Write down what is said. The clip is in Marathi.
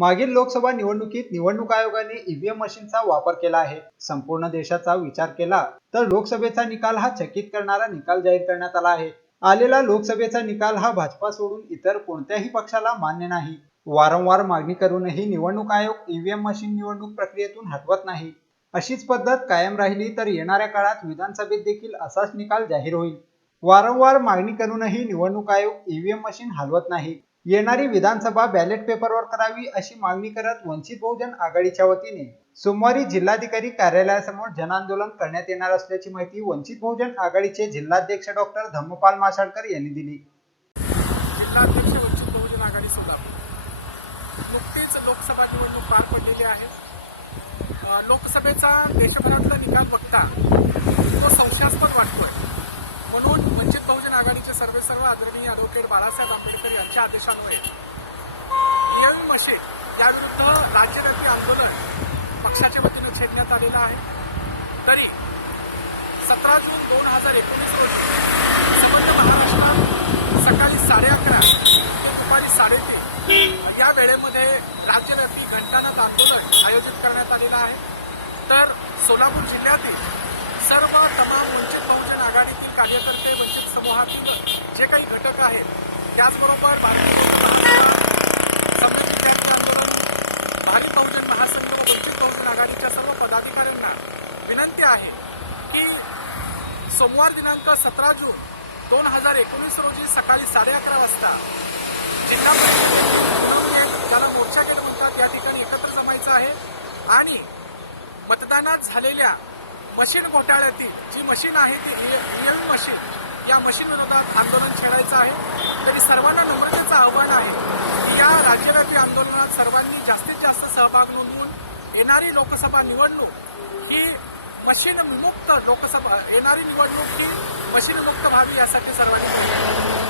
मागील लोकसभा निवडणुकीत निवडणूक आयोगाने ईव्हीएम मशीनचा वापर केला आहे. संपूर्ण देशाचा विचार केला तर लोकसभेचा निकाल हा चकित करणारा निकाल जाहीर करण्यात आला आहे. आलेला लोकसभेचा निकाल हा भाजपा सोडून इतर कोणत्याही पक्षाला मान्य नाही. वारंवार मागणी करूनही निवडणूक आयोग ईव्हीएम मशीन निवडणूक प्रक्रियेतून हटवत नाही. अशीच पद्धत कायम राहिली तर येणाऱ्या काळात विधानसभेत देखील असाच निकाल जाहीर होईल. वारंवार मागणी करूनही निवडणूक आयोग ईव्हीएम मशीन हलवत नाही. येणारी विधानसभा बॅलेट पेपरवर करावी अशी मागणी करत वंचित बहुजन आघाडीच्या वतीने सोमवारी जिल्हाधिकारी कार्यालयासमोर जनआंदोलन करण्यात येणार असल्याची माहिती वंचित बहुजन आघाडीचे जिल्हाध्यक्ष डॉक्टर धम्मपाल माशाळकर यांनी दिली. जिल्हाध्यक्ष वंचित बहुजन आघाडी सोलापूर नुकतीच लोकसभा निवडणूक पार पडलेली आहे. लोकसभेचा देशभरातला निकाल बघता तो संशयास्पद वाटतोय म्हणून वंचित बहुजन आघाडीचे सर्वे सर्व आदरणीय ॲडव्होकेट बाळासाहेब आंबेडकर यांच्या आदेशान्वये ईएम मशीन याविरुद्ध राज्यव्यापी आंदोलन पक्षाच्या वतीनं छेडण्यात आलेलं आहे. तरी सतरा जून दोन हजार एकोणीस रोजी समग्र महाराष्ट्रात सकाळी साडे अकरा ते दुपारी साडेतीन या वेळेमध्ये राज्यव्यापी घंटानाद आंदोलन आयोजित करण्यात आलेलं आहे. तर सोलापूर जिल्ह्यातील सर्व तमाम वंचित बहुजन आघाडीतील कार्यकर्ते वंचित समूहातील जे काही घटक आहेत त्याचबरोबर भारतीय सर्व आंदोलन भारी बहुजन महासंघ व वंचित बहुजन आघाडीच्या सर्व पदाधिकाऱ्यांना विनंती आहे की सोमवार दिनांक सतरा जून दोन हजार एकोणीस रोजी सकाळी साडे अकरा वाजता जिल्हा ज्याला मोर्चा गेलं म्हणतात या ठिकाणी एकत्र जमायचं आहे. आणि मतदानात झालेल्या मशीन घोटाळ्यातील जी मशीन आहे ती ईएम मशीन या मशीन विरोधात आंदोलन छेडायचं आहे. तरी सर्वांना नम्रतेचं आव्हान आहे. की या राज्यव्यापी आंदोलनात सर्वांनी जास्तीत जास्त सहभाग नोंदवून येणारी लोकसभा निवडणूक ही मशीन मुक्त लोकसभा येणारी निवडणूक ही मशीन मुक्त व्हावी यासाठी सर्वांनी